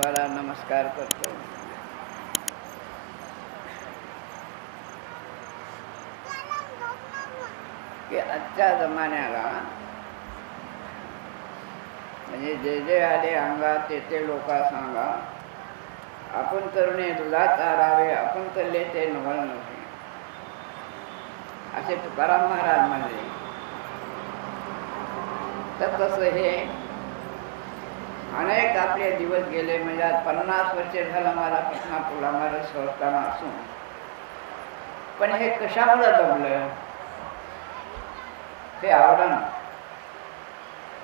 सर्वाला नमस्कार करतो की आजच्या जमान्याला म्हणजे जे जे आले अंगात ते लोक सांगा आपण करणे तुला चारावे आपण करले ते नवल नव्हे असे तुकाराम महाराज म्हणले. तर तसं हे अनेक आपले दिवस गेले. म्हणजे आज 50 वर्षे झालं मला पटना पुला मला संस्थान असून पण हे कशामुळे दबलं हे आवरण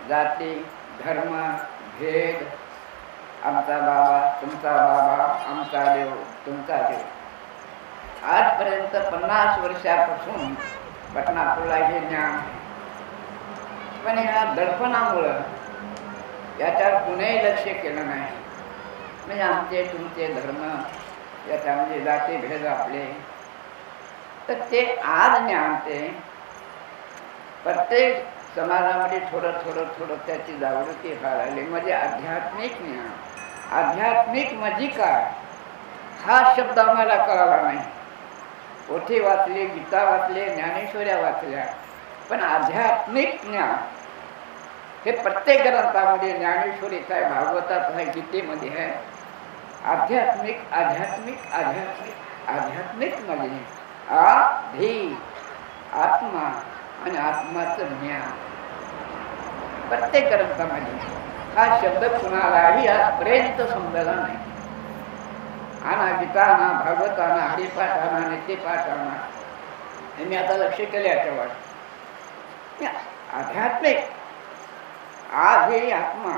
जाती धर्म भेद आमचा बाबा तुमचा बाबा आमचा देव तुमचा देव आजपर्यंत 50 वर्षापासून पटना पुला हे ज्ञान. पण ह्या दडपणामुळं याच्यावर कुणीही लक्ष केलं नाही. म्हणजे आमचे तुमचे धर्म याच्यामध्ये जाती भेद आपले तर ते आज ज्ञान ते प्रत्येक समाजामध्ये थोडं थोडं थोडं त्याची जागृती व्हायला लागली. म्हणजे आध्यात्मिक ज्ञान आध्यात्मिक म्हणजे काय हा शब्द आम्हाला कळाला नाही. पोथी वाचली गीता वाचले ज्ञानेश्वऱ्या वाचल्या पण आध्यात्मिक ज्ञान हे प्रत्येक ग्रंथामध्ये ज्ञानेश्वरीत आहे भागवतात आहे गीतेमध्ये आहे. आध्यात्मिक आध्यात्मिक आध्यात्मिक आध्यात्मिक म्हणजे आधी आत्मा आणि आत्माचं ज्ञान प्रत्येक ग्रंथामध्ये. हा शब्द कुणालाही आजपर्यंत समजला नाही. आणा गीता आणा भागवत आणा हरिपाठ आणा नित्यपाठ आणा हे मी आता लक्ष केले याच्यावर. आध्यात्मिक आज हे आत्मा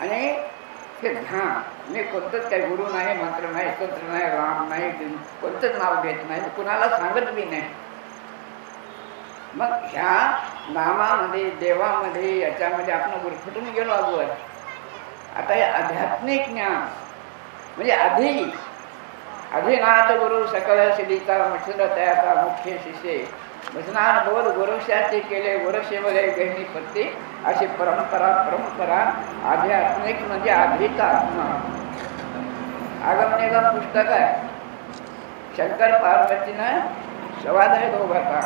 आणि हे ध्यान मी कोणतंच काही गुरु नाही मंत्र नाही तंत्र नाही राम नाही कोणतंच नाव घेत नाही कुणाला सांगत बी नाही. मग ह्या नामामध्ये देवामध्ये याच्यामध्ये आपण गुरफटून गेलो अगोदर. आता हे आध्यात्मिक ज्ञान म्हणजे अधिनाथ गुरु सकल सिद्धीचा मच्छर तयाचा मुख्य शिष्य भजनान बोध गोरक्षाचे केले गोरक्षेमध्ये गहिनी पत्ती अशी परंपरा आध्यात्मिक म्हणजे आधीचा आत्मा. आगम निगम पुस्तक आहे. शंकर पार्वतीनं संवाद आहे दोघाचा.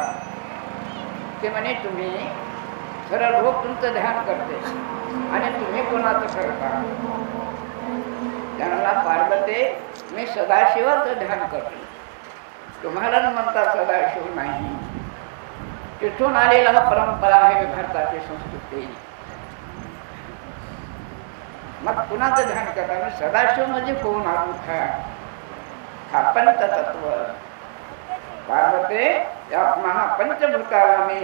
ते म्हणे तुम्ही सरळ लोक तुमचं ध्यान करते आणि तुम्ही कोणाचं करता. त्यांना पार्वती मी सदाशिवाचं ध्यान करतो. तुम्हाला म्हणता सदाशिव नाही. तिथून आलेला हा परंपरा आहे भारताची संस्कृती. मग कुणाचं ध्यान करता मी सदाशिव म्हणजे कोण आत्मा हा पंचतत्व. पार्वती आत्मा हा पंचभूताला मी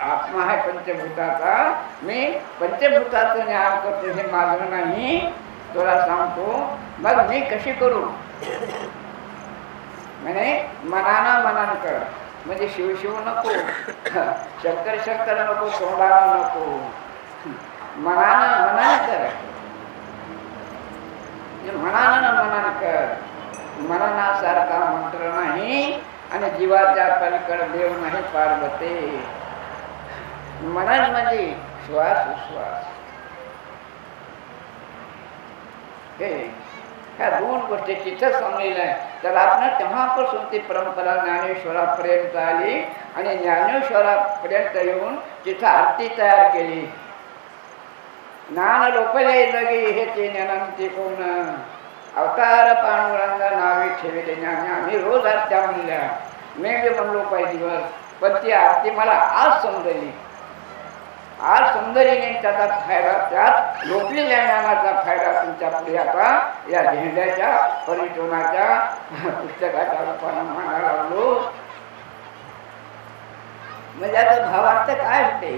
आत्मा आहे पंचभूताचा मी पंचभूताचं ज्ञान करतो हे माझं नाही तुला सांगतो. मग मी कशी करू म्हणे मनानं मनन कर. म्हणजे शिव नको शंकर नको तोंडानं नको मनानं मनन कर. मनानं मनन कर. मननासारखा मंत्र नाही आणि जीवाच्या पलीकड देव नाही पार्वती. मनन म्हणजे श्वास उश्वास हे ह्या दोन गोष्टी तिथं सांगलेलं आहे. तर आपण तेव्हापासून ती परंपरा ज्ञानेश्वरापर्यंत आली आणि ज्ञानेश्वरापर्यंत येऊन तिथं आरती तयार केली. ज्ञान लोकले जगी हे ते ज्ञानांती कोण अवतार पांडुरंग नावे ठेवले ज्ञान. आम्ही रोज आरत्या म्हणल्या मी बी म्हणलो पाहिजे दिवस पण ती आरती मला आज समजली. आज समजलीने त्याचा फायदा त्यात लोकलेल्या ज्ञानाचा फायदा तुमच्या पुढे आता या झेंड्याच्या परिटोनाच्या पुस्तकाच्या रूपाने म्हणायला लागलो. म्हणजे आता भावार्थ काय होते.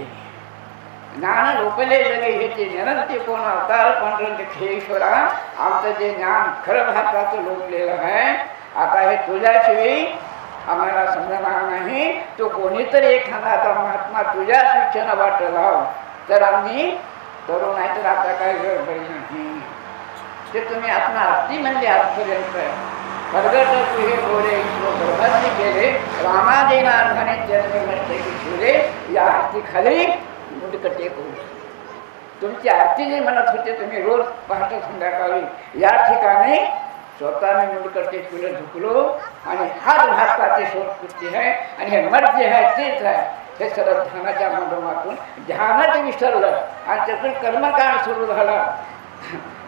ज्ञान लोकले लगे हे ते ज्ञानंती कोण अवतार पांडुरंग खेळेश्वरा आमचं जे ज्ञान खरं भारताचं लोकलेलं आहे. आता हे तुझ्याशिवाय आम्हाला समजणार नाही. तो कोणीतरी एखादा महात्मा तुझ्या शिक्षण वाट लाव तर आम्ही करू नाही तर आता काय गडबडी नाही. ते तुम्ही आपण आरती म्हणजे आजपर्यंत प्रगट तुझे गोरे गर्भाची केले रामादेना अर्धाने जन्म नसते की शिवले या आरती खाली मुंडकटे करू. तुमची आरती जी म्हणत होते तुम्ही रोज पहाटे संध्याकाळी या ठिकाणी स्वतः मी मुंडकरचे फुलं झुकलो आणि हाच भारताची संस्कृती आहे आणि हे मठ जे आहे तेच आहे. हे सर्व ध्यानाच्या माध्यमातून ध्यानात विसरलं आणि त्यातून कर्मकांड सुरू झाला.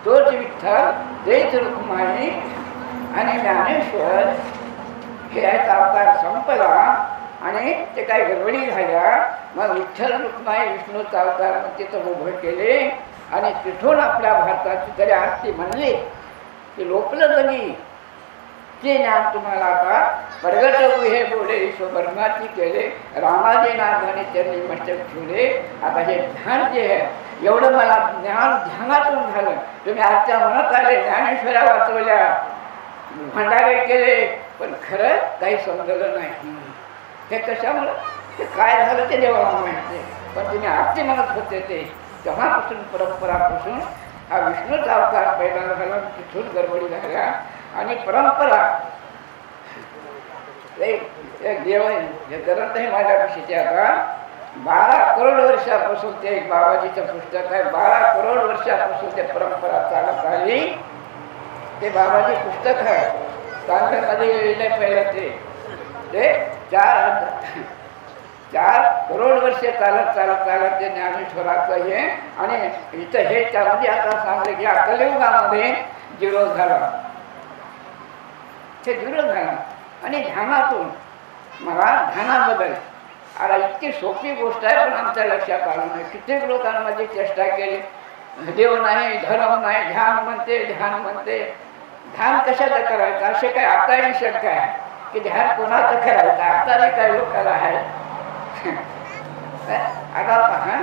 तोच विठ्ठल तेच रुक्माई आणि ज्ञानेश्वर हे आहेत अवतार संपला आणि ते काही गडबडी झाल्या. मग विठ्ठल रुक्माई विष्णूचा अवतार तिथं उभं केले आणि तिथून आपल्या भारताची तरी आरती म्हणली की लोकलं तरी ते ज्ञान तुम्हाला आता प्रगट हे बोले विश्वभरमाची केले रामाजी नाथाने त्यांनी मस्तक ठेवले. आता हे ध्यान जे आहे एवढं मला ज्ञान ध्यानातून झालं. तुम्ही आजच्या म्हणत आले ज्ञानेश्वऱ्या वाचवल्या भंडारे केले पण खरं काही समजलं नाही. हे कशामुळं ते काय झालं ते देवाला माहिती. पण तुम्ही आरती म्हणत होते ते तेव्हापासून परंपरापासून हा विष्णूचा अवतार पहिला झाला. तिथून गडबडी झाल्या आणि परंपरा एक देव हे ग्रंथ आहे माझ्यापाशी. आता 12 करोड वर्षापासून ते एक बाबाजीचं पुस्तक आहे. 12 करोड वर्षापासून ते परंपरा चालत आली. ते बाबाजी पुस्तक आहे तांब्यामध्ये लिहिले पहिलं ते 4 करोड वर्षे चालत चालत चालत ते ज्ञानेश्वराचं हे आणि इथं हे त्यामध्ये आता सांगलं की कलियुगामध्ये जिरो झाला. ते जिरो झाला आणि ध्यानातून मला ध्यानाबद्दल आता इतकी सोपी गोष्ट आहे पण आमच्या लक्षात आलं नाही. कित्येक लोकांमध्ये चेष्टा केली देव नाही धर्म नाही ध्यान म्हणते ध्यान म्हणते. ध्यान कशाचं करायचं असे काय आताही शक्य आहे की ध्यान कोणाचं करायचं आताही काही लोकांना आहे. आता पहा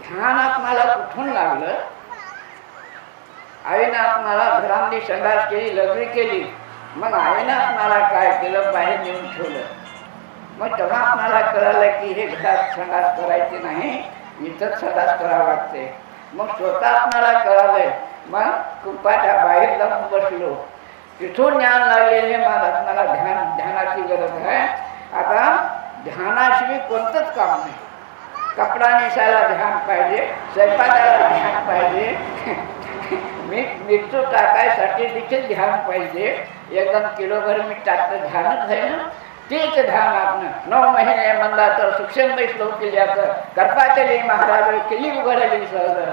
ध्यान आपणाला कुठून लागलं. आईनं आपणाला घरामध्ये संडास केली लग्न केली. मग आईनं आपणाला काय केलं बाहेर नेऊन ठेवलं. मग तेव्हा आपणाला कळालं की हे घरात संडास करायचे नाही इथंच संडास करावं लागते. मग स्वतः आपणाला कळालंय. मग कुंपाच्या बाहेर जाऊन बसलो तिथून ज्ञान लागलेले मला ध्यानाची गरज आहे. आता ध्यानाशिवाय कोणतंच काम नाही. कपडा नेसायला ध्यान पाहिजे स्वयंपाकाला ध्यान पाहिजे मिरचू टाकायसाठी देखील ध्यान पाहिजे. एकदम किलोभर मीठ टाकतं ध्यानच आहे ना. तेच ध्यान आपण 9 महिने म्हणला तर सूक्ष्म श्लोक केली जातं कृपा केली महाराज केली उघडली सहज.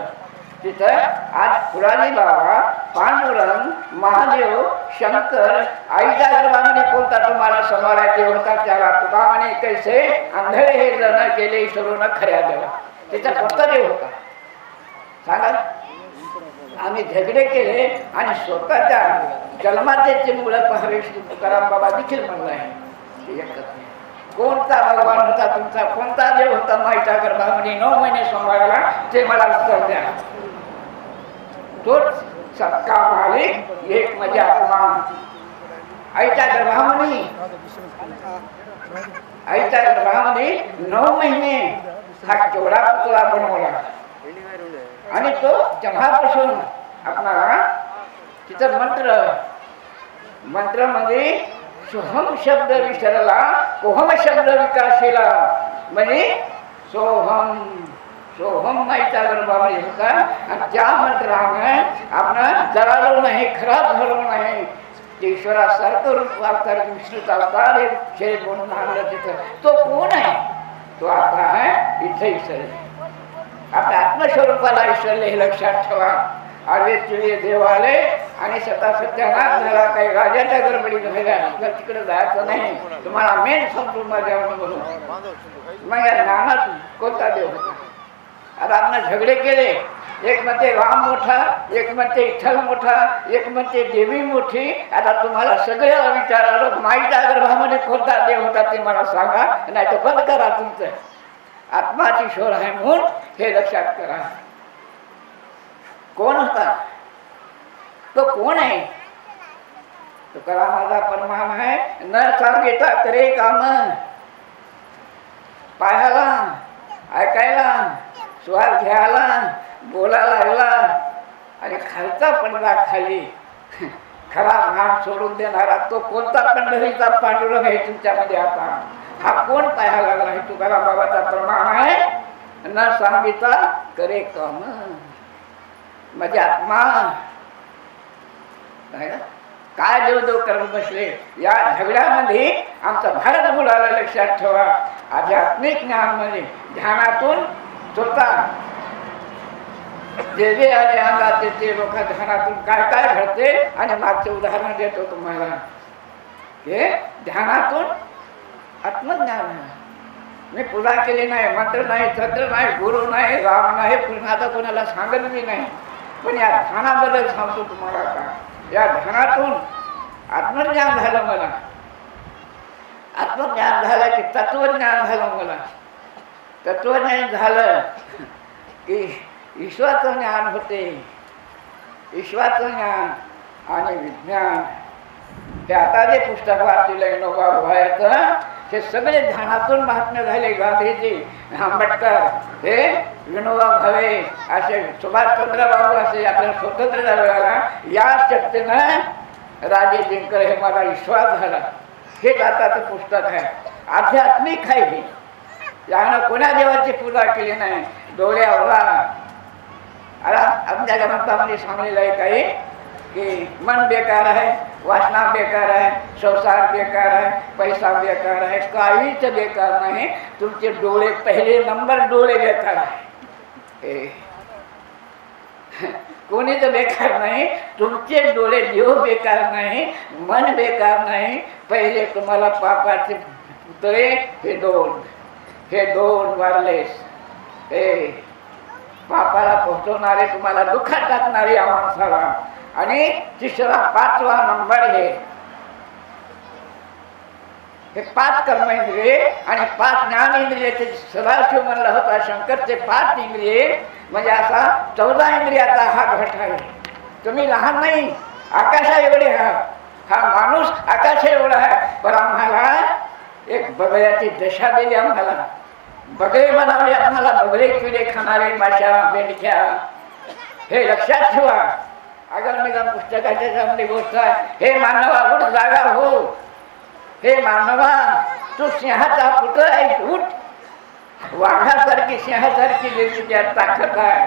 तिथं आज फुलाजी बाबा पांडुरंग महादेव शंकर आईच्या गर्भामध्ये कोणता तुम्हाला समारा होता त्याला तुका म्हणे कैसे अंधळे हे जण केले सर्व खऱ्या देवा. तिचा कोणता देव होता सांगा. आम्ही झगडे केले आणि स्वतःच्या जन्माचे मुलं पहावे तुकाराम बाबा देखील म्हणलं आहे. कोणता भगवान होता तुमचा कोणता देव होता माईच्या गर्भामध्ये 9 महिने सांभाळायला ते मला उत्तर द्या. तोच सबका मालिक एक म्हणजे आत्मा. आईच्या गर्भामध्ये 9 महिने हा केवढा पुतळा बनवला आणि तो तेव्हापासून आपणाला तिथं मंत्रमध्ये सोहम शब्द विसरला कोहम शब्द विकासेला. म्हणजे सोहम माईच्या गर्भामध्ये होता आणि त्या मंत्रानं आपण जळालो नाही खराब झालो नाही. ईश्वरासारखं रूप अवतार विष्णूचा अवतार हे शरीर म्हणून आणलं तिथं. तो कोण आहे तो आता आहे इथे विसरले. आपल्या आत्मस्वरूपाला विसरले हे लक्षात ठेवा. आले चिळे देव आले आणि सत्यानाश झाला. काही राजाच्या गडबडी झाल्या तिकडे जायचं नाही. तुम्हाला मेन समजून माझ्या म्हणून मग या ज्ञानात कोणता देव होता. आता आपण झगडे केले. एक म्हणते राम मोठा एक म्हणते विठ्ठल मोठा एक म्हणते देवी मोठी. आता तुम्हाला सगळ्याला विचारालं माईच्या गर्भामध्ये कोणता देव होता ते मला सांगा नाही तर बंद करा तुमचं. आत्माची शोध आहे म्हणून हे लक्षात करा. कोण होता तो कोण आहे. तो करा माझा परमाम आहे न सांगेता करे काम. पाहायला ऐकायला स्वाद घ्यायला बोलायला लागला आणि खालचा पडदा खाली खरा भाग सोडून देणारा तो कोणता पंढरीचा पांडुरंग आहे तुमच्यामध्ये. आता हा कोण पाहायला लागला हे तुकाराम बाबाचा प्रमाण आहे. न सांगिता करे काम. माझी आत्मा काय देवदेव करत बसले. या झगड्यामध्ये आमचा भारत बुडाला. लक्षात ठेवा. आध्यात्मिक ज्ञान म्हणजे ध्यानातून स्वतः जे जे आले अंगात ते लोक ध्यानातून काय काय घडते. आणि मागचे उदाहरण देतो तुम्हाला. हे ध्यानातून आत्मज्ञान आहे. मी पूजा केली नाही, मंत्र नाही, तंत्र नाही, गुरु नाही, राम नाही, पुन्हा आता कोणाला सांगत मी नाही. पण या ध्यानाबद्दल सांगतो तुम्हाला. का या ध्यानातून आत्मज्ञान झालं मला. आत्मज्ञान झालं की तत्वज्ञान झालं मला. तत्वज्ञान झालं की ईश्वराचं ज्ञान होते. ईश्वराचं ज्ञान आणि विज्ञान. ते आता जे पुस्तक वाचले विनोबा भावेचं हे सगळे ध्यानातून महात्म्य झाले. गांधीजी, आंबेडकर, हे विनोबा भावे, असे सुभाषचंद्र बाबू असे आपल्याला स्वतंत्र झाला. या शक्तीनं राजे जिंकर हे मला विश्वास झाला. हेच आताचं पुस्तक आहे. आध्यात्मिक आहे हे. यानं कोणा देवाची पूजा केली नाही. डोळ्यावरा आमच्या ग्रंथामध्ये सांगलेलं आहे काही की मन बेकार आहे, वासना बेकार आहे, संसार बेकार आहे, पैसा बेकार आहे, काहीच बेकार नाही. तुमचे डोळे पहिले नंबर डोळे बेकार आहे. कोणीच बेकार नाही. तुमचे डोळे देव बेकार नाही, मन बेकार नाही. पहिले तुम्हाला पापाचे पुतळे हे दोन वारलेस. हे पापाला पोहोचवणारे, तुम्हाला दुःखात टाकणारे या माणसाला. आणि तिसरा 5वा नंबर हे 5 कर्मेंद्रिये आणि 5 ज्ञानेंद्रियाचे सदाशिव म्हणला होता शंकरचे. 5 इंद्रिये म्हणजे असा 14 इंद्रियाचा हा घट आहे. तुम्ही लहान नाही, आकाशा एवढे हा माणूस आकाशा एवढा आहे. पण आम्हाला एक बगळ्याची दशा दिली. आम्हाला बगळे बनावले. आम्हाला बगळे किडे खाणारे, माशा, बेंडक्या. हे लक्षात ठेवा. अगर निगम पुस्तकाच्या सामने गोष्ट आहे. हे मानवा उठ जागा हो. हे मानवा तू सिंहाचा पुत्र आहे. उठ. वाघासारखी सिंहासारखी तुझ्या ताकद आहे.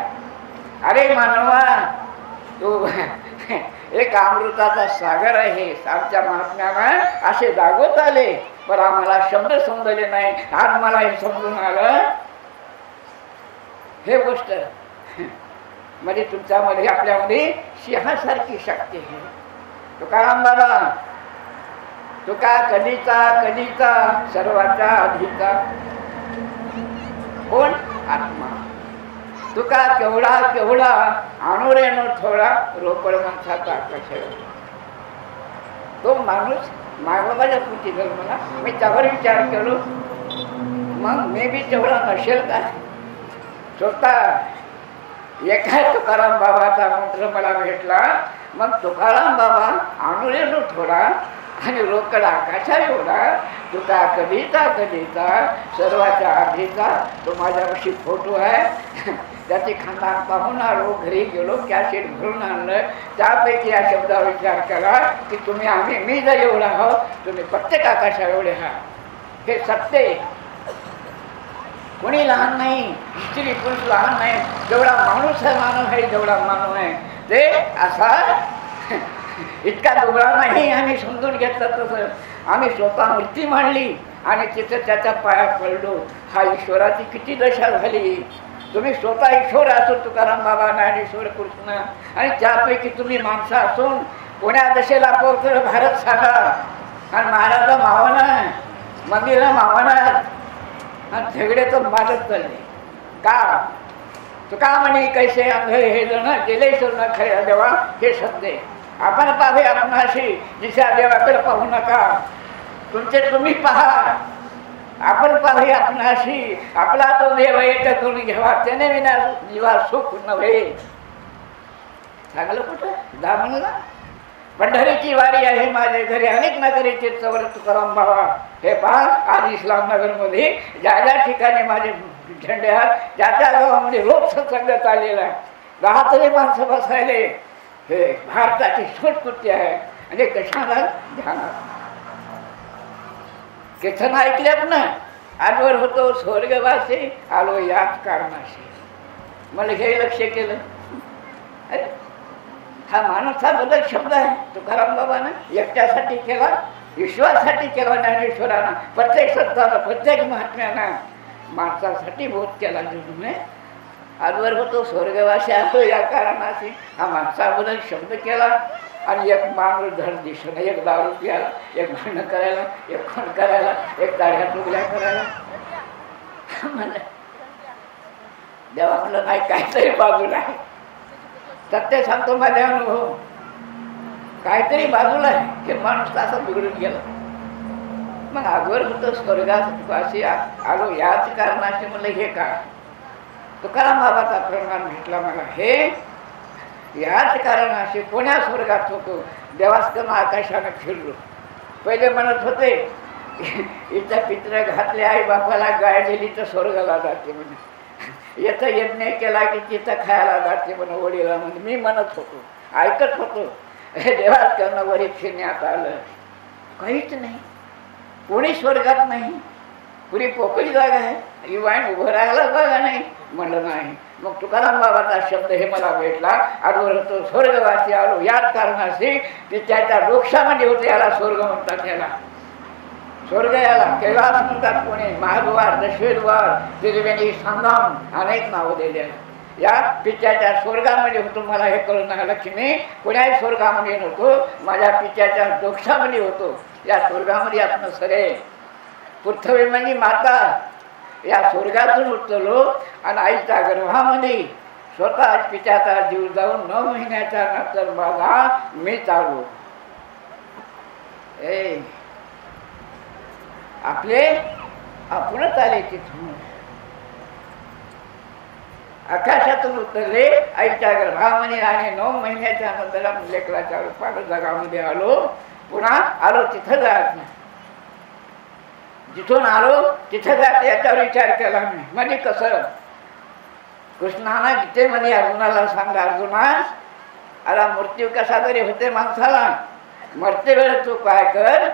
अरे मानवा तू एक अमृताचा सागर आहे. आमच्या महात्म्यानं असे दाखवत आले. पण आम्हाला शब्द समजले नाही. आज मला हे समजून आलं. हे गोष्ट म्हणजे तुमच्यामध्ये आपल्यामध्ये सिंहासारखी शक्ती आहे. तुकाराम बाबा, तुका कधीचा सर्वाचा आधीचा कोण? आत्मा. तुका केवढा आणुरे न थोडा रोकड माणसाचा कशा. तो माणूस मागोबाच्या पुढची मला मी त्यावर विचार केलो. मग मी बी तेवढा नसेल का? स्वतः एका तुकाराम बाबाचा मंत्र मला भेटला. मग तुकाराम बाबा आणुरे न थोडा आणि रोकड आकाशा एवढा. तुका कधीचा सर्वाच्या आधीचा. तो माझ्यापाशी फोटो आहे. त्याचे खानदान पाहून आलो. घरी गेलो, कॅसेट भरून आणलं. त्यापैकी या शब्दावर विचार करा की तुम्ही मी जर एवढा आहो, तुम्ही प्रत्येक आकाशा एवढे आहात. हे सत्य. कोणी लहान नाही, स्त्री पुरुष लहान नाही. जेवढा माणूस आहे, मानव आहे, जेवढा मानव आहे ते असा इतका दुबळा नाही. आम्ही समजून घेतलं तसं. आम्ही स्वतः मूर्ती मांडली आणि तिथं त्याच्या पायात पडलो. हा ईश्वराची किती दशा झाली. तुम्ही स्वतः ईश्वर असून तुकाराम बाबा, ज्ञानेश्वर कृष्ण, आणि त्यापैकी तुम्ही माणसं असून कोण्या दशेला पोहोचलं भारत सांगा. आणि महाराजा मावना, मंदिरं मावना, आणि झगडे तर मारत चालले. का? तुका म्हणे कैसे आंधळे हे जण गेले न खऱ्या देवा. हे सत्य. आपण पाहे आपणाशी दिशा देवाकडे पाहू नका. तुम्ही पहा. आपण पाहे आपणाशी. आपला तो देव एकून घ्यावा. त्याने विना जीवा सुख नव्हे. सांगलं कुठं? जा म्हणला. पंढरीची वारी आहे माझ्या घरी. अनेक नगरी तीर्थवर तुकाराम बाबा. हे पहा, आज इस्लामनगरमध्ये ज्या ज्या ठिकाणी माझे झेंडे आहेत, ज्या त्या गावामध्ये रोज सत्संग चाललेला आहे. 10 तरी माणसं बसायले. हे भारताची संस्कृती आहे. म्हणजे कशाला? ध्यानात. कीर्तन ऐकल्यात ना. आजवर होतो स्वर्गवासी, आलो याच कारणाशी. मला हे लक्ष केलं. अरे हा माणसाबद्दल शब्द आहे तुकाराम बाबानं एकट्यासाठी केला, विश्वासाठी केला ज्ञानेश्वरानं. प्रत्येक संतानं प्रत्येक महात्म्यानं माणसासाठी बोध केला. जुने आजवर होतो स्वर्गवासी आलो या कारणाशी, हा माणसाबद्दल शब्द केला. आणि एक माणूस धड दिसणं, एक दारू प्यायला, एक भांडणं करायला, एक खून करायला, एक दाढ्या तुगड्या करायला. म्हणलं देवा, म्हणलं नाही, काहीतरी बाजूला आहे. सत्य सांगतो माझ्या अनुभव, काहीतरी बाजूला आहे. हे माणूस असं बिघडून गेला. मग आजवर होतं स्वर्गावासी आलो याच कारणाशी. म्हणलं हे का? तुकाराम बाबाचा प्रमाण भेटला मला. हे याच कारणाशी कोण्या स्वर्गात होतो? देवास्कन आकाशानं फिरलो. पहिले म्हणत होते इथं पित्र घातले आई बापाला गाय दिली तर स्वर्गाला जाते म्हणे, याचा यज्ञ केला की तिथं खायला जाते म्हणे वडीला. म्हणजे मी म्हणत होतो, ऐकत होतो. हे देवास्कन वरी फिरण्यात आलं, काहीच नाही, कोणी स्वर्गात नाही. पुरी पोकळी जागा आहे, युवान उभं राहायला जागा नाही. म्हणलं नाही. मग तुकाराम बाबाचा शब्द हे मला भेटला. आजवर तो स्वर्गवासी आलो याच कारणाशी. ती त्याच्या डोक्षामध्ये होते. याला स्वर्ग म्हणतात. याला स्वर्ग, याला कैलास म्हणतात. कोणी महाद्वार, दशवेद्वार, त्रिवेणी संगम, अनेक नावं दिले आहेत. या पित्याच्या स्वर्गामध्ये होतो. मला हे कळून नाही लक्ष्मी कोण्याही स्वर्गामध्ये नव्हतो, माझ्या पित्याच्या डोक्षामध्ये होतो. या स्वर्गामध्ये आपण सरे पृथ्वी म्हणजे माता, या स्वर्गातून उतरलो आणि आईच्या गर्भामध्ये स्वतः पित्याचा जीव जाऊन 9 महिन्याच्या नंतर माझा मी चालू. आपले आपणच आले तिथून, आकाशातून उतरले आईच्या गर्भामध्ये आणि 9 महिन्याच्या नंतर लेकराच्या रूपानं जगामध्ये आलो. पुन्हा आलो तिथं जात, जिथून आलो तिथं जात याच्यावर विचार केला मी. म्हणजे कसं? कृष्णाना गीतेमध्ये अर्जुनाला सांगा, अर्जुना आता मृत्यू कसा तरी होते माणसाला, मरते वेळेस तू काय कर,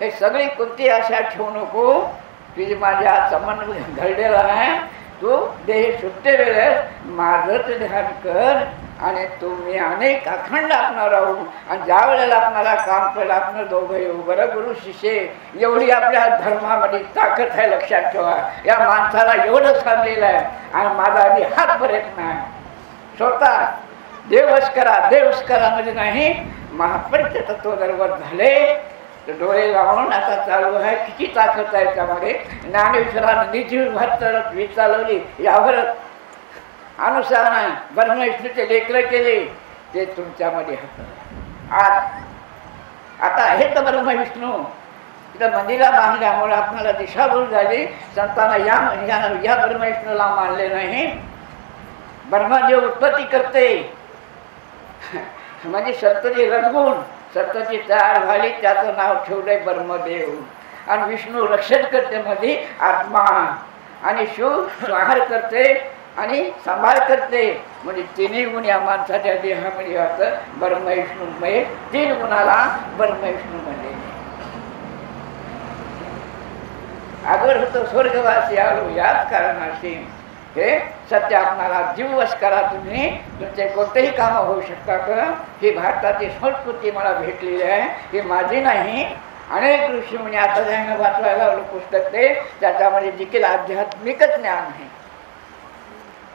हे सगळी कोणती आशा ठेवू नको. तुझी माझ्या संबंध घडलेला आहे, तू देह सुटते वेळेस माझंच ध्यान कर. आणि तुम्ही अनेक अखंड आपण राहू. आणि ज्या वेळेला आपणाला काम केलं आपण दोघं येऊ. बरं गुरु शिष्य, एवढी आपल्या धर्मामध्ये ताकद आहे, लक्षात ठेवा. या माणसाला एवढं सांगलेलं आहे आणि माझा आधी हात भरत नाही. स्वतः देवच करा, देवच करा म्हणजे नाही, महापंच तत्वदर्वर झाले तर डोळे लावून आता चालू आहे. किती ताकद आहे त्यामध्ये. ज्ञानेश्वरानं निजी भात चालवली, यावरच अनुसारानं ब्रह्मविष्णूचे लेकर केले, ते तुमच्यामध्ये होतं. आता हे तर ब्रह्मविष्णू इथं मंदिरा बांधल्यामुळे आपल्याला दिशाभूल झाली. संतांना या ब्रह्मविष्णूला मानले नाही. ब्रह्मदेव उत्पत्ती करते म्हणजे सत्तची रजगुण, सत्तची तयार झाली, त्याचं नाव ठेवलंय ब्रह्मदेव. आणि विष्णू रक्षण करते मध्ये आत्मा, आणि शिव संहार करते आणि सांभाळ करते. म्हणजे तिन्ही गुण या माणसाच्या देहामध्ये होतं. ब्रह्मविष्णूमय 3 गुणाला ब्रह्मविष्णू म्हणले. अगर होतो स्वर्गवासी आलो याच कारणाशी. हे सत्य आपणाला जीववश करा. तुम्ही तुमचे कोणतेही कामं होऊ शकतात. ही भारताची संस्कृती मला भेटलेली आहे, ही माझी नाही. अनेक ऋषीमुनी आता ज्यांना वाचवायला लागलो पुस्तक, ते त्याच्यामध्ये देखील आध्यात्मिकच ज्ञान आहे.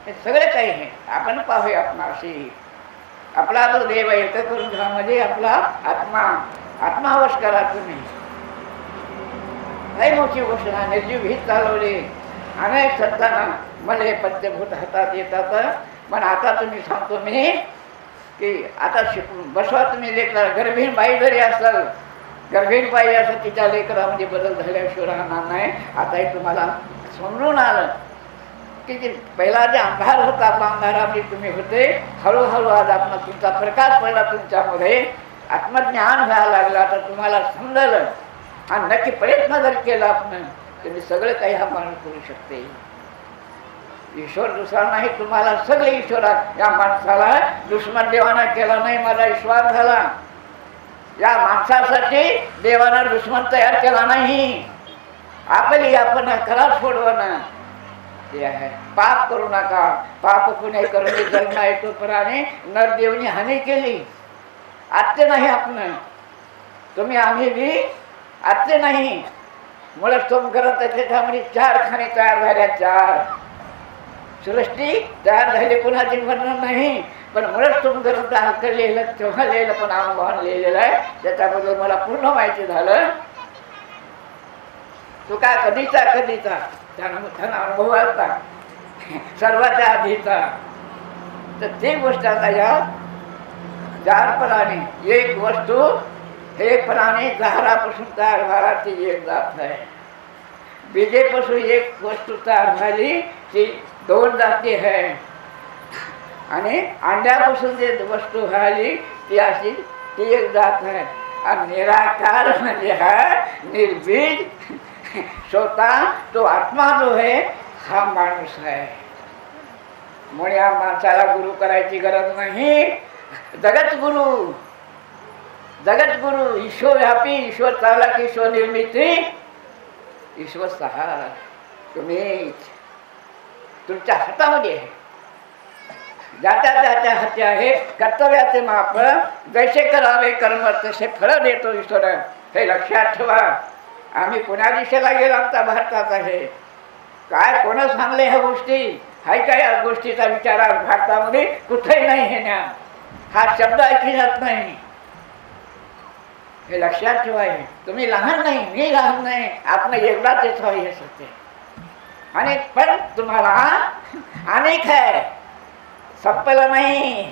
हे सगळे काही आहे. आपण पाहूया आपणाशी. आपला तो देव एक करून घरामध्ये आपला आत्मावश करा तुम्ही. काही मोठी गोष्ट नाही. निर्जीव भीत चालवली. अनेक संतांना मला हे पंचभूत हातात येतात. पण आता तुम्ही सांगतो मी की आता शिकून बसवा तुम्ही लेकरा. गर्भीण बाई जरी असेल, गर्भीण बाई असं तिच्या लेकरामध्ये बदल झाल्याशिवाय राहणार नाही. आता हे तुम्हाला समजून आलं की पहिला जे अंधार होता, आपला अंधारामध्ये तुम्ही होते. हळूहळू आज आपण तुमचा प्रकाश पडला तुमच्यामध्ये, आत्मज्ञान व्हायला लागला. आता तुम्हाला समजलं आणि नक्की प्रयत्न जर केला आपण तुम्ही सगळं काही हा माणूस करू शकते. ईश्वर दुसरा नाही, तुम्हाला सगळे ईश्वर. या माणसाला दुश्मन देवाना केला नाही, माझा विश्वास झाला. या माणसासाठी देवाना दुश्मन तयार केला नाही. आपली आपण करा सोडवणं ते आहे. पाप करू नका, पाप पुणे करून जन्म येतो पराने नरदेवनी हानी केली. आत्ते नाही आपण तुम्ही आम्ही बी आत्ते नाही. मुळे तुम करत त्याच्यामध्ये 4 खाणे तयार झाल्या. 4 सृष्टी तयार झाली, कुणाची वर्णन नाही. पण मुळेच तुम करत हक्क लिहिलं तेव्हा लिहिलं, पण अनुभवान लिहिलेलं आहे. त्याच्याबद्दल मला पूर्ण माहिती झालं. तो काय कधीचा त्यांना अनुभव आलता सर्वाच्या आधीचा. तर ती गोष्ट आता या 4 प्राणी एक वस्तू, हे प्राणी जहारापासून तयार झाला ती एक जात आहे. बीजेपासून एक वस्तू तयार झाली ती 2 जाती आहे. आणि अंड्यापासून जे वस्तू झाली ती अशी ती एक जात आहे. आणि निराकार म्हणजे हा निर्बीज स्वतः तो आत्मा जो आहे हा माणूस आहे. म्हणून या माणसाला गुरु करायची गरज नाही. जगद्गुरु ईश्वरव्यापी, ईश्वर चालक, ईश्वर निर्मिती, ईश्वर सहा तुम्हीच. तुमच्या हातामध्ये आहे. ज्याच्या हाती आहे कर्तव्याचे माप. जैसे करावे कर्म तसे फळ देतो ईश्वर. हे लक्षात ठेवा. आम्ही पुण्या दिशेला गेलो, आमचा भारतात आहे. काय कोण सांगले ह्या गोष्टी? हाय काय या गोष्टीचा विचार भारतामध्ये कुठेही नाही. हे ज्ञान हा शब्द ऐकली जात नाही. हे लक्षात ठेवाय. तुम्ही लहान नाही, मी लहान नाही, आपण एकदा तेच हे सत्य. आणि पण तुम्हाला अनेक आहे, संपलं नाही.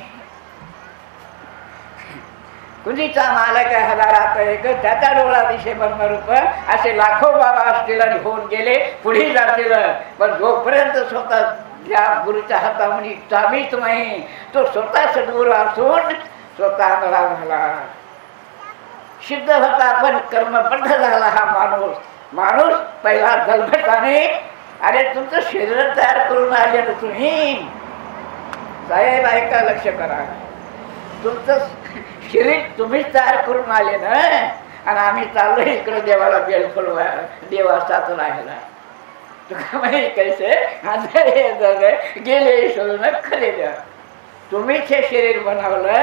कुणीचा मालक आहे हजारात एक, त्याचा डोळा दिशे ब्रह्मरूप. असे लाखो बाबा असतील आणि होऊन गेले, पुढे जातील. पण जोपर्यंत स्वतः या गुरुच्या हातामध्ये चाबीच नाही, तो स्वतः सद्गुरू असून स्वतः आंधळा झाला, सिद्ध होता. पण कर्मबद्ध झाला हा माणूस पहिला जन्मताने. अरे तुमचं शरीर तयार करून आले ना तुम्ही साहेब, ऐका, लक्ष करा. तुमचं शरीर तुम्हीच तयार करून आले ना. आणि आम्ही चाललो इकडे देवाला बेल फुलवा, देवाचाच राहिला. तुका म्हणे कैसे गेले सोडून खरे द्या. तुम्हीच हे शरीर बनवलं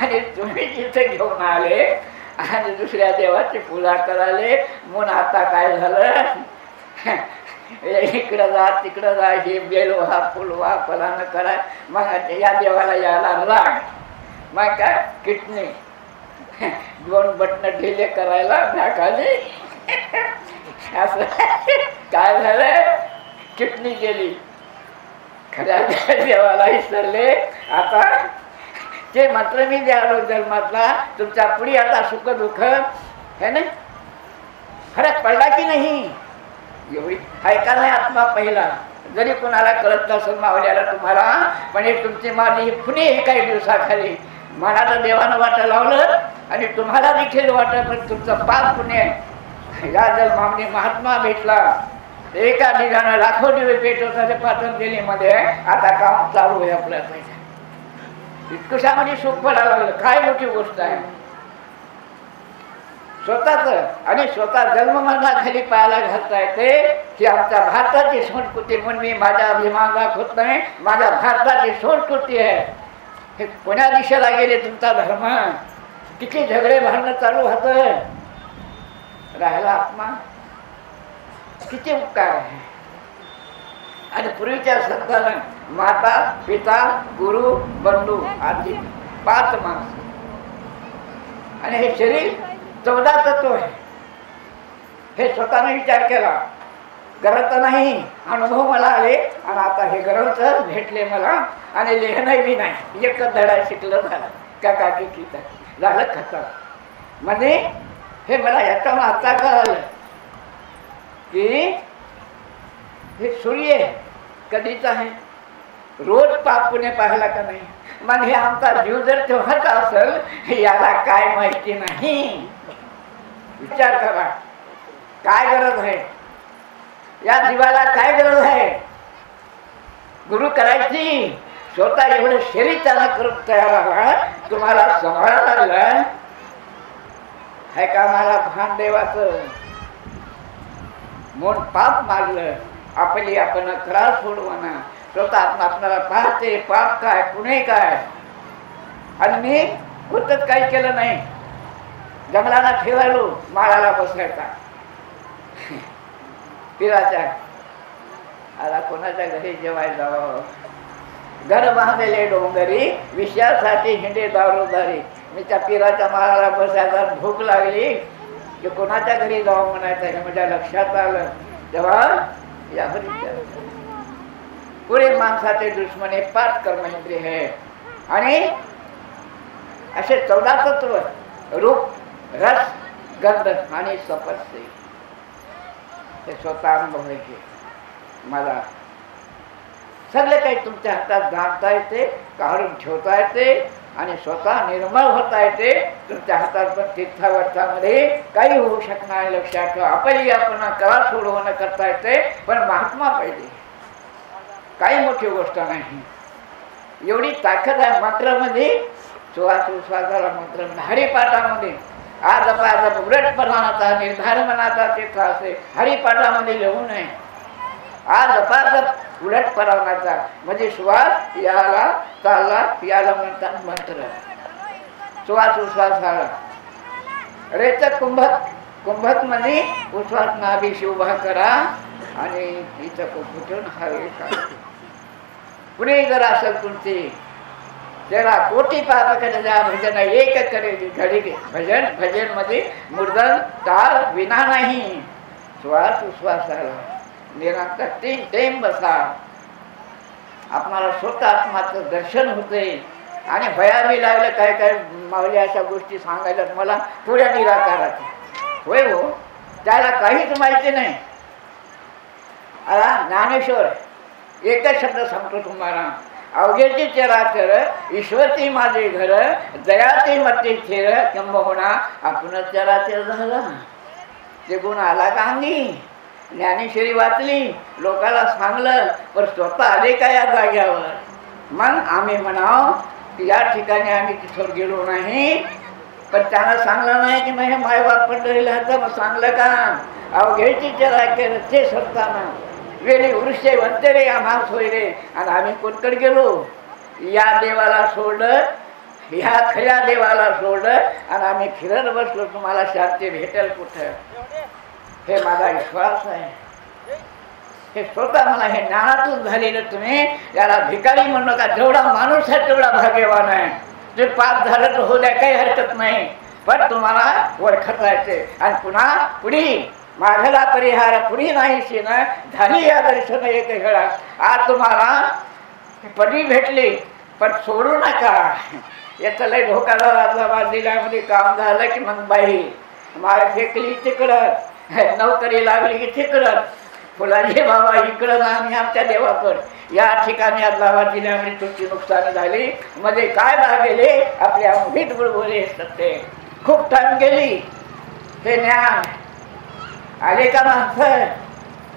आणि तुम्हीच इथे घेऊन आले आणि दुसऱ्या देवाची पूजा कराले. म्हणून आता काय झालं, इकडं जा तिकडं जा, हे बेल व्हा, फुल व्हा, फलानं करा. मग या देवाला यायला राग. मग काय किडनी 2 बटणं ढिले करायला नाकाली. असं काय झालं, किडनी गेली. खऱ्या देवाला विसरले. आता जे मंत्र मी द्यालो जन्मातला, तुमच्या पुढे आता सुख दुःख है ना, फरक पडला की नाही? एवढी ऐका नाही आत्मा पहिला. जरी कोणाला कळत नसेल मावल्याला तुम्हाला, पण हे तुमची माझी पुणे हे काही दिवसाखाली मनाला देवानं वाटा लावलं आणि तुम्हाला देखील वाटत. पण तुमचं पाप पुण्य या जन्मामध्ये महात्मा भेटला. एका ठिकाणी लाखो दिवे पेटवतात पतंजलीमध्ये. आता काम चालू आहे आपल्या. इतकशामध्ये सुख पडायला लागलं. काय मोठी गोष्ट आहे. स्वतःच आणि स्वतः जन्ममरणाखाली पायाला घालता येते. ही आमच्या भारताची संस्कृती. म्हणून मी माझ्या अभिमान दाखवत नाही, माझ्या भारताची संस्कृती आहे. हे पुण्या दिशेला गेले तुमचा धर्म. किती झगडे भांडणं चालू होतं. राहिला आत्मा. किती उपकार आहे. आणि पूर्वीच्या संतांना माता, पिता, गुरु, बंधू आधी 5 माणसं. आणि हे शरीर 14 तत्व आहे. हे स्वतःने विचार केला. ग्रंथ नाही, अनुभव मला आले. आणि आता हे ग्रंथ भेटले मला आणि लिहिणं बी नाही. एकच धडा शिकलं झालं. काका कितीचा झालं खतं. म्हणजे हे मला याचा आता कळालं की हे सूर्य कधीच आहे. रोज पाप पुणे पाहिला का नाही. मग हे आमचा जीव जर तेव्हाच असेल, याला काय माहिती नाही. विचार करा, काय गरज आहे या जीवाला, काय गरज आहे गुरु करायची. स्वतः एवढं शरीर त्याला करून तयार आला, तुम्हाला सांभाळायला लागला. है का मला भान देवाचं. म्हणून पाप मारलं आपली आपण खरा सोडवाना स्वतः आपण आपल्याला पाहते पाप काय पुणे काय. आणि मी होतच काही केलं नाही. जंगलाला फिरायलो माळाला बसायचा पिराच्या आता कोणाच्या घरी जेवायला जावं. घर बांधलेले डोंगरी विषयासाठी हिंडे दारोदारी. मी त्या पिराच्या माळाला बसायचा. भूक लागली की कोणाच्या घरी जावं म्हणायचं हे माझ्या लक्षात आलं. तेव्हा या पुढे माणसाचे दुश्मने 5 कर्मेंद्रिय है आणि असे 14 तत्व रूप रस गंध आणि स्पर्श हे स्वतः अनुभवायचे. मला सगळे काही तुमच्या हातात जाणता येते काढून ठेवता येते आणि स्वतः निर्मळ होता येते. तुमच्या हातात पण तीर्थावर्थामध्ये काही होऊ शकणार. लक्षात ठेवा आपली आपण कला सोडवणं करता येते पण महात्मा पाहिजे. काही मोठी गोष्ट नाही. एवढी ताकद आहे मंत्रामध्ये. सुवासाला मंत्र हरिपाठामध्ये आज उलट प्रमाणाचा निर्धार मनाचा तीर्थ असे हरिपाठामध्ये लिहू नये. आज अपाजप उलट परावण्याचा म्हणजे श्वास याला चालला याला म्हणतात मंत्र. श्वास उश्वासाला रेचक कुंभक मध्ये उश्वास नाभिशी उभा करा आणि इथं कुठून हवे का. पुढे जर असेल तुमची तेरा कोटी पाप करता भजन एक करेल घडी भजन मध्ये मुर्दन ताल विना नाही. श्वास उश्वासाला निरंतर 3 टेम बसा. आपणाला स्वतः आत्माचं दर्शन होते आणि भयावी लागलं काय काय मावली अशा गोष्टी सांगायला मला पुऱ्या निराकारात होय हो. त्याला काहीच माहिती नाही. ज्ञानेश्वर एकच शब्द सांगतो तुम्हाला. अवघेची चराचर ईश्वरती माझे घर दयाती मती थेर किंबहुना आपण चराचर झाला. ते गुण आला का अंगी. ज्ञानेश्वरी वाचली लोकाला सांगलं पण स्वतः आले का या जाग्यावर. मग आम्ही म्हणाव की या ठिकाणी आम्ही तिथं गेलो नाही पण त्यांना सांगलं नाही की मग मायबाप पंढरीला मग सांगलं का. अवघेची चराचर ते सरताना वेळी वृष्य म्हणते रे आम्हा सोय रे. आणि आम्ही कोणकडे गेलो. या देवाला सोडलं ह्या खऱ्या देवाला सोडलं आणि आम्ही फिरत बसलो. तुम्हाला शांती भेटेल कुठं. हे माझा विश्वास आहे. हे स्वतः मला हे ज्ञानातून झालेलं तुम्ही याला भिकारी म्हणू नका. जेवढा माणूस आहे तेवढा भाग्यवान आहे. ते पाप झालं तर होऊ द्या काही हरकत नाही पण तुम्हाला ओळखता येते. आणि पुन्हा पुढे माघला परिहार पुढे नाहीशी ना झाली या दर्शन एक वेळा. आज तुम्हाला पदवी भेटली पण सोडू नका. याचं लय धोकादार जिल्ह्यामध्ये काम झालं की मग बाई माळ फेकली तिकडं नोकरी लागली की तिकडं फुलाजी बाबा इकडं आम्ही आमच्या देवाकडं. या ठिकाणी आदलाबाद जिल्ह्यामध्ये तुमची नुकसान झाली मध्ये काय लागेले आपल्या मुठीत बुडबुले सत्ते खूप टाइम गेली. हे ज्ञान आले का माणसं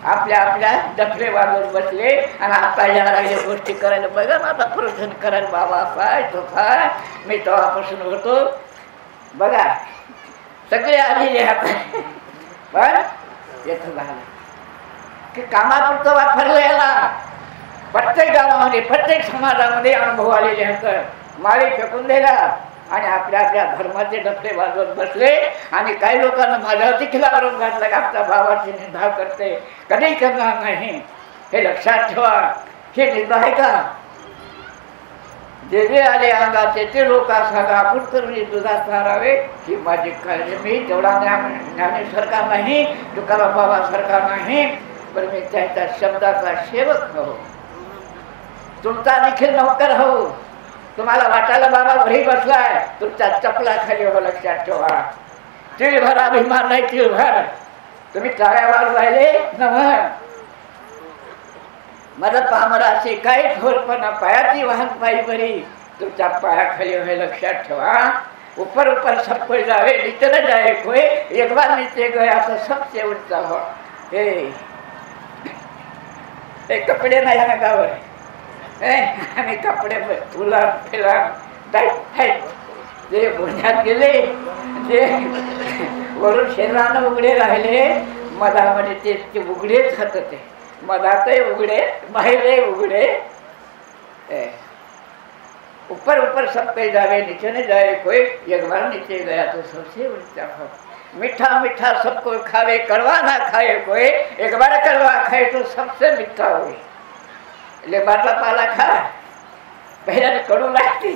आपल्या आपल्या डफले वाजवत बसले आणि आता या लागल्या गोष्टी करायला. बघा ना आता प्रश्न करायला बाबा काय तसा मी तेव्हापासून होतो. बघा सगळे आलेले आहेत पण येतं झालं की कामापुरतं वापरलं याला. प्रत्येक गावामध्ये प्रत्येक समाजामध्ये अनुभव आलेले आहेत. माळी फेकून दिला आणि आपल्या आपल्या धर्माचे डफले वाजवत बसले. आणि काही लोकांना माझ्यावरती खिलावरून घातलं की आपल्या भावाची निंदा करते. कधी करणार नाही. हे लक्षात ठेवा. हे निंदा आहे का. जे जे आले अंगाचे ते लोक सांगा पुरतरी दुधात मारावे ही माझी काळजी. मी तेवढा ज्ञानेश्वरका नाही तुकाराम बाबा सारखा नाही पण मी त्याच्या शब्दाचा सेवक हो. तुमचा देखील नौकर हो. तुम्हाला वाटायला बाबा घरी बसलाय तुमच्या चपला खाली हो. लक्षात ठेवा. तिळभर अभिमान नाही तिळभर. तुम्ही टाळ्या वाजू राहिले नव्ह. मला पामराचे काही ठोरपणा पायाची वाहन पायी बरी तुमच्या पायाखाली होय. लक्षात ठेवा. ऊपर ऊपर सब कोई जावे नीचे न जाए कोई. एक बार नीचे गया तो सबसे ऊंचा हो. हे कपडे नाही आहे गावर आणि कपडे तुला फिला ते बोलण्यात गेले. ते वरून शरीरानं उघडे राहिले मधामध्ये ते उघडेच खात ते, मधातही उघडे बाहेरही उघडे, ऊपर ऊपर सब पे जावे नीचे न जाए कोई, एक बार नीचे गया तो सबसे ऊंचा हो। मीठा मीठा सब कोई खावे, कड़वा ना खाए कोई, एक बार कड़वा खाए तो सबसे मीठा हो। એટલે બાટલા પાલા ખા પહેલા कडू लागते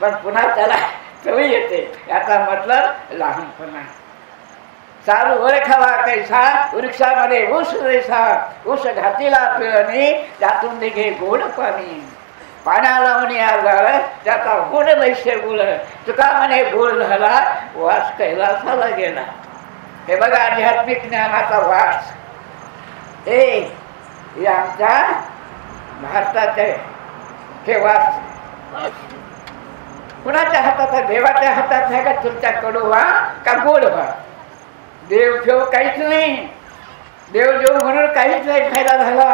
पण पुन्हा त्याला चवी येते, याचा मतलब लहानपणा। सारू वर खावा कैसा, वृक्षामध्ये ऊस रेसा, ऊस घातीला पिळणी, त्यातून निघे गोड पाणी, पाण्याला म्हणे आजार, त्याचा गोड वैश्य गुळ, तुका म्हणे गोड झाला, वास कैलासाला गेला। हे बघा आध्यात्मिक ज्ञानाचा वास, हे आमच्या भारताचे हे वास कुणाच्या हातात आहे? देवाच्या हातात आहे का तुमच्या कडू व्हा का गोड व्हा? देव ठेव काहीच नाही, देव देव म्हणून काहीच नाही फायदा झाला,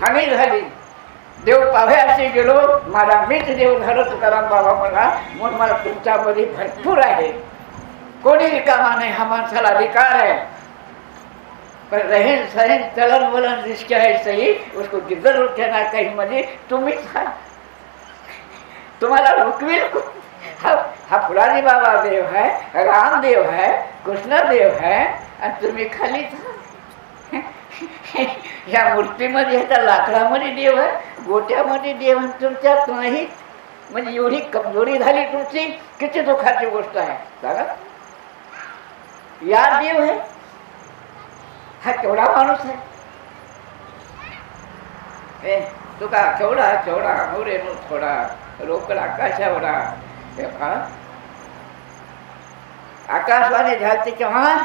हानी झाली। देव पावे असे गेलो, मला मीच देव झालो तुकाराम बाबा मला, म्हणून मला तुमच्यामध्ये भरपूर आहे, कोणी रिकामा नाही, हा माणसाला अधिकार है। पर रहन सहन चलन वलन जिसका है सही, उसको गिरदर उठना कहीं मजे तुम्हीच हा, तुम्हाला रुकविल हा फुलाजी बाबा देव है, रामदेव है, कृष्णदेव है, आणि तुम्ही खालीच या मूर्तीमध्ये ह्याच्या लाकडामध्ये देव आहे, गोट्यामध्ये देव आहे, तुमच्यात नाही, म्हणजे एवढी कमजोरी झाली तुमची, किती दुःखाची गोष्ट आहे सांगा। या देव आहे, हा केवढा माणूस आहे, तुका केवढा केवढा मोरे नो थोडा, रोकड आकाशावडा। आकाशवाणी झाली केव्हा?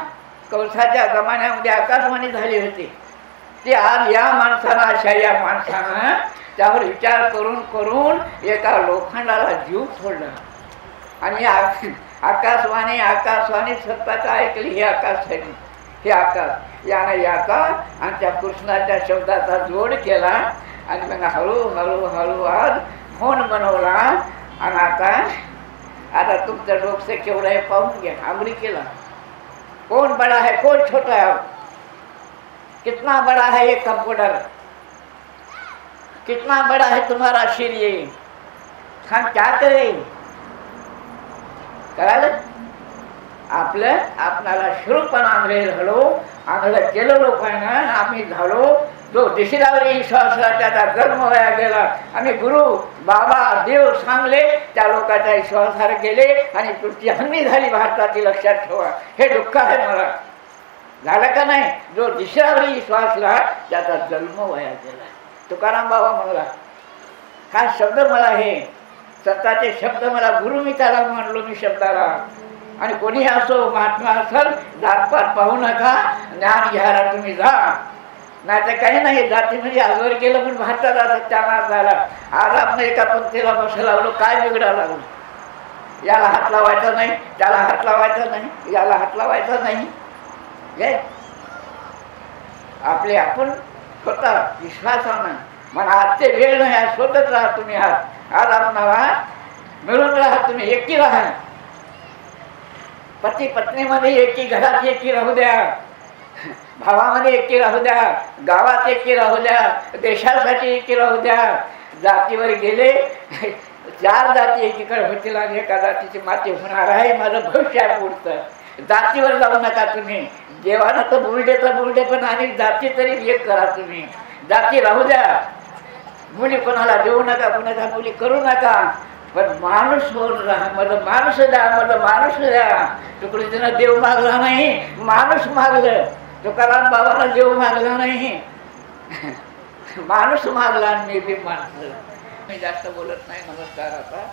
कौसाच्या जमान्यामध्ये आकाशवाणी झाली होती, ती आज या माणसानं, अशा या माणसानं त्यावर विचार करून करून एका लोखंडाला जीव सोडला, आणि आकाशवाणी आकाशवाणी सत्ताचा ऐकली, हे आकाश आहे, हे आकाश, यानं याचा आणि त्या कृष्णाच्या शब्दाचा जोड केला, आणि मग हळूहळू हळू आज फोन बनवला, आणि आता तुमचं डोकं केवढं आहे पाहून घ्या। अमेरिकेला कौन बड़ा है कौन छोटा है, कितना बड़ा है ये कंप्यूटर, कितना बड़ा है तुम्हारा शरीर, हम क्या करें? कळालं? आपलं आपणाला शुरूपण आंधळं केलं लोकांना, आम्ही झालो जो दिशेलावरी विश्वासाला त्याचा जन्म व्हायला गेला, आणि गुरु बाबा देव सांगले त्या लोकांच्या विश्वासावर गेले, आणि तुमची हानी झाली भारताची, लक्षात ठेवा। हे दुःख आहे मला, झालं का नाही? जो दिशेलावरी विश्वासला त्याचा जन्म व्हायला गेला। तुकाराम बाबा म्हणला, हा शब्द मला, हे सत्ताचे शब्द मला, गुरु मी त्याला म्हणलो, मी शब्दाला, आणि कोणी असो, महात्मा असल, जातपात पाहू नका, ज्ञान घ्यायला तुम्ही जा, नाही तर काही नाही। जातीमध्ये आजवर गेलं पण भारताला सत्यानाश झाला। आज आपण एका पंक्तीला बसायला लागलो, काय बिघडा लागलो? याला हात लावायचा नाही, त्याला हात लावायचा नाही, याला हात लावायचा नाही, हे आपले आपण स्वतः विश्वासानं म्हणा, आजचे वेळ नाही, आज शोधत राहा तुम्ही, आज आपणाला मिळून राहा, तुम्ही एकी राहा, पती पत्नीमध्ये एकी, घरात एकी राहू द्या, भावामध्ये एकी राहू द्या, गावात एकी राहू द्या, देशासाठी एकी राहू द्या। जातीवर गेले, 4 जाती एकीकडे होतील आणि एका जातीची माती होणार आहे, माझं भविष्य आहे पुढचं। जातीवर जाऊ नका तुम्ही, देवानं तर बुलडे पण, आणि जाती तरी एक करा तुम्ही, जाती राहू द्या, मुली कोणाला देऊ नका, कोणाच्या मुली करू नका, पण माणूस होऊन राहा, मला माणूस द्या, मला माणूस द्या। तुकडे तिनं देव मागला नाही, माणूस मागलं, तुकाराम बाबाला देव मागला नाही, माणूस मागला, आणि मी बी माणसं। मी जास्त बोलत नाही, नमस्कार। आता